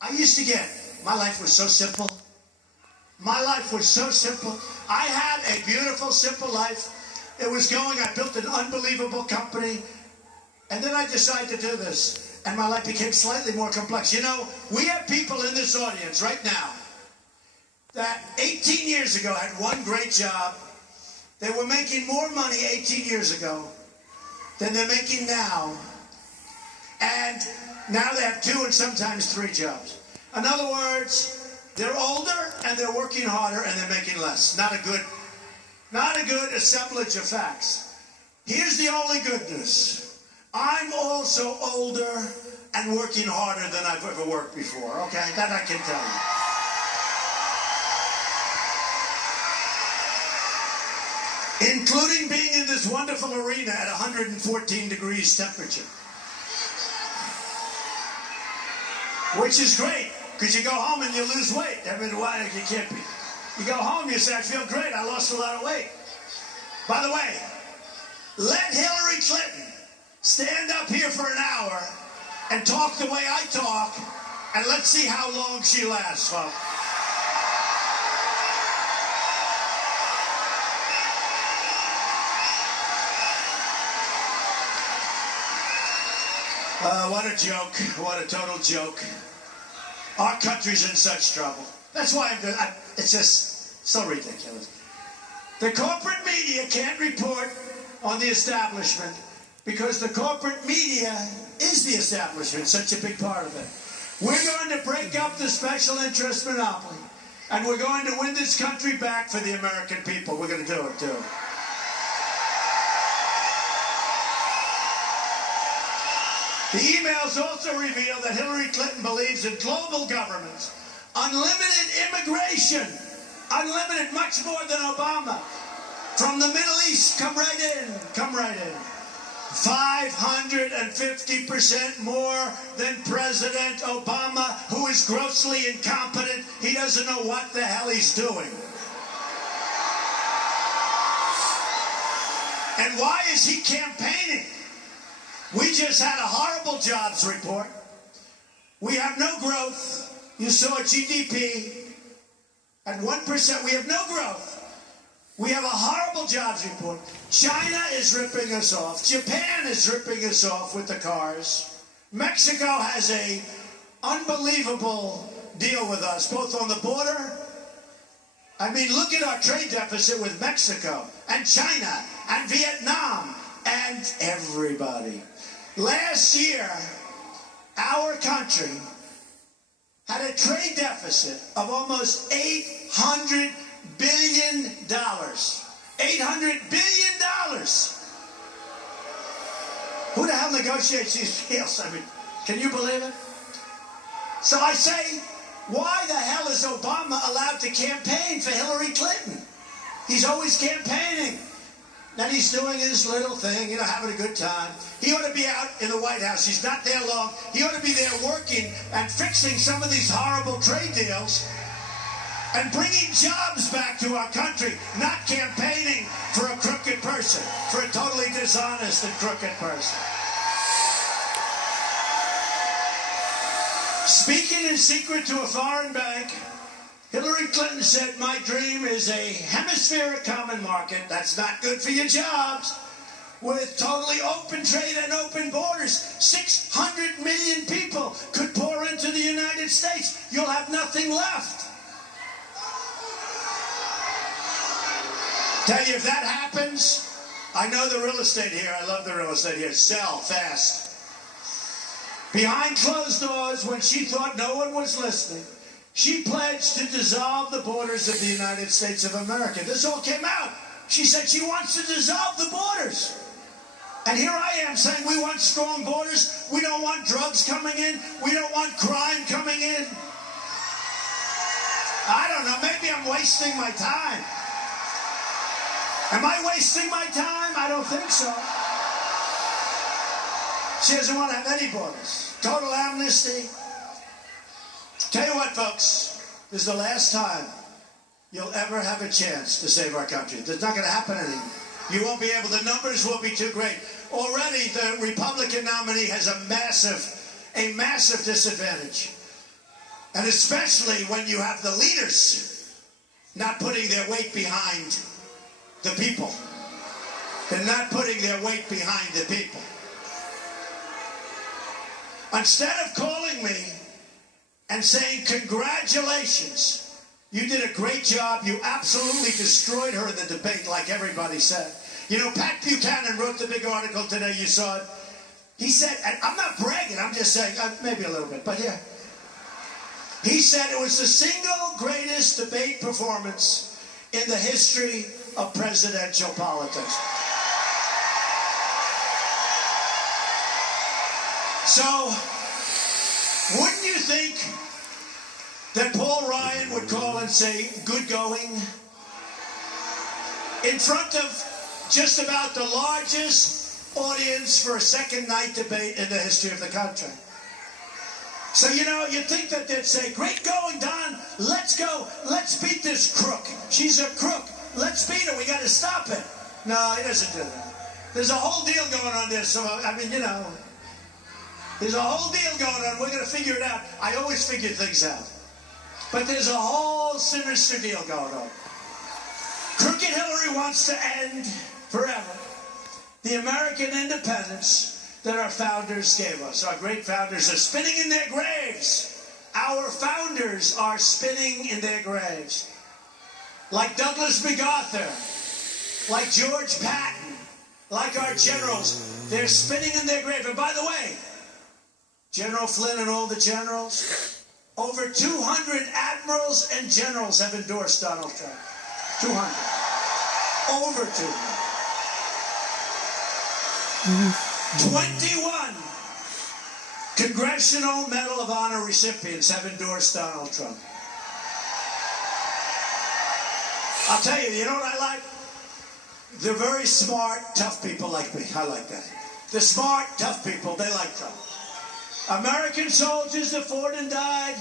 I used to get, my life was so simple. My life was so simple. I had a beautiful, simple life. It was going, I built an unbelievable company. And then I decided to do this. And my life became slightly more complex. You know, we have people in this audience right now that 18 years ago had one great job. They were making more money 18 years ago than they're making now. And now they have 2 and sometimes 3 jobs. In other words, they're older and they're working harder and they're making less. Not a good assemblage of facts. Here's the only good news. I'm also older and working harder than I've ever worked before, okay? That I can tell you. Including being in this wonderful arena at 114 degrees temperature. Which is great, because you go home and you lose weight. I mean, why you can't be? You go home, you say, I feel great, I lost a lot of weight. By the way, let Hillary Clinton stand up here for an hour and talk the way I talk, and let's see how long she lasts, folks. What a joke. What a total joke. Our country's in such trouble. That's why it's just so ridiculous. The corporate media can't report on the establishment because the corporate media is the establishment, such a big part of it. We're going to break up the special interest monopoly, and we're going to win this country back for the American people. We're going to do it, too. The emails also reveal that Hillary Clinton believes in global governments, unlimited immigration, unlimited, much more than Obama. From the Middle East, come right in, come right in. 550% more than President Obama, who is grossly incompetent. He doesn't know what the hell he's doing. And why is he campaigning? We just had a horrible jobs report. We have no growth. You saw GDP at 1%. We have no growth. We have a horrible jobs report. China is ripping us off. Japan is ripping us off with the cars. Mexico has an unbelievable deal with us, both on the border. I mean, look at our trade deficit with Mexico and China and Vietnam and everybody. Last year, our country had a trade deficit of almost $800 billion. $800 billion. Who the hell negotiates these deals? I mean, can you believe it? So I say, why the hell is Obama allowed to campaign for Hillary Clinton? He's always campaigning. Then he's doing his little thing, having a good time. He ought to be out in the White House. He's not there long. He ought to be there working and fixing some of these horrible trade deals and bringing jobs back to our country, not campaigning for a crooked person, for a totally dishonest and crooked person. Speaking in secret to a foreign bank, Hillary Clinton said, my dream is a hemispheric common market. That's not good for your jobs. With totally open trade and open borders, 600 million people could pour into the United States. You'll have nothing left. Tell you, if that happens, I know the real estate here. I love the real estate here. Sell fast. Behind closed doors, when she thought no one was listening, she pledged to dissolve the borders of the United States of America. This all came out. She said she wants to dissolve the borders. And here I am saying we want strong borders. We don't want drugs coming in. We don't want crime coming in. I don't know. Maybe I'm wasting my time. Am I wasting my time? I don't think so. She doesn't want to have any borders. Total amnesty. Tell you what, folks, this is the last time you'll ever have a chance to save our country. It's not going to happen anymore. You won't be able, the numbers will be too great. Already the Republican nominee has a massive disadvantage. And especially when you have the leaders not putting their weight behind the people. They're not putting their weight behind the people. Instead of calling me and saying, congratulations, you did a great job, you absolutely destroyed her in the debate, like everybody said. You know, Pat Buchanan wrote the big article today, you saw it. He said, and I'm not bragging, I'm just saying, maybe a little bit, but yeah. He said it was the single greatest debate performance in the history of presidential politics. So, wouldn't you think that Paul Ryan would call and say, good going, in front of just about the largest audience for a second night debate in the history of the country? So, you know, you'd think that they'd say, great going, Don, let's go, let's beat this crook. She's a crook, let's beat her, we got to stop it. No, he doesn't do that. There's a whole deal going on there, so, I mean, you know, there's a whole deal going on, we're going to figure it out. I always figure things out. But there's a whole sinister deal going on. Crooked Hillary wants to end forever the American independence that our founders gave us. Our great founders are spinning in their graves. Our founders are spinning in their graves. Like Douglas MacArthur, like George Patton, like our generals. They're spinning in their grave. And by the way, General Flynn and all the generals, over 200 admirals and generals have endorsed Donald Trump. 200. Over 200. 21 Congressional Medal of Honor recipients have endorsed Donald Trump. I'll tell you, you know what I like? The very smart, tough people like me. I like that. The smart, tough people, they like Trump. American soldiers that fought and died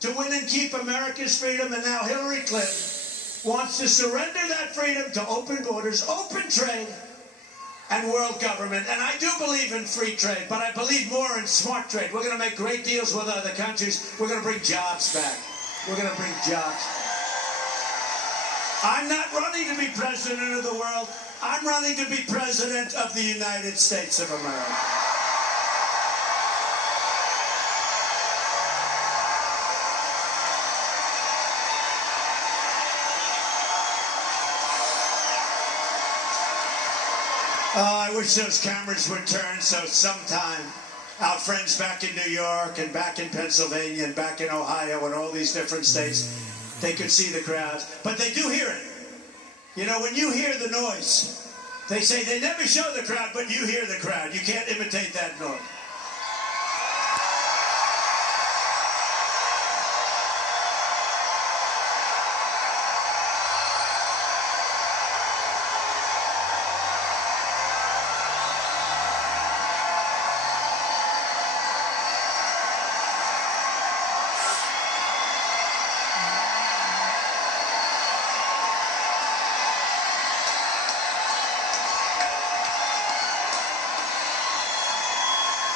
to win and keep America's freedom, and now Hillary Clinton wants to surrender that freedom to open borders, open trade, and world government. And I do believe in free trade, but I believe more in smart trade. We're going to make great deals with other countries. We're going to bring jobs back. We're going to bring jobs back. I'm not running to be president of the world. I'm running to be president of the United States of America. I wish those cameras would turn so sometime our friends back in New York and back in Pennsylvania and back in Ohio and all these different states, they could see the crowds. But they do hear it. You know, when you hear the noise, they say they never show the crowd, but you hear the crowd. You can't imitate that noise.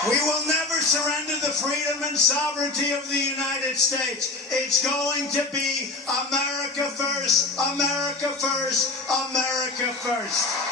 We will never surrender the freedom and sovereignty of the United States. It's going to be America first, America first, America first.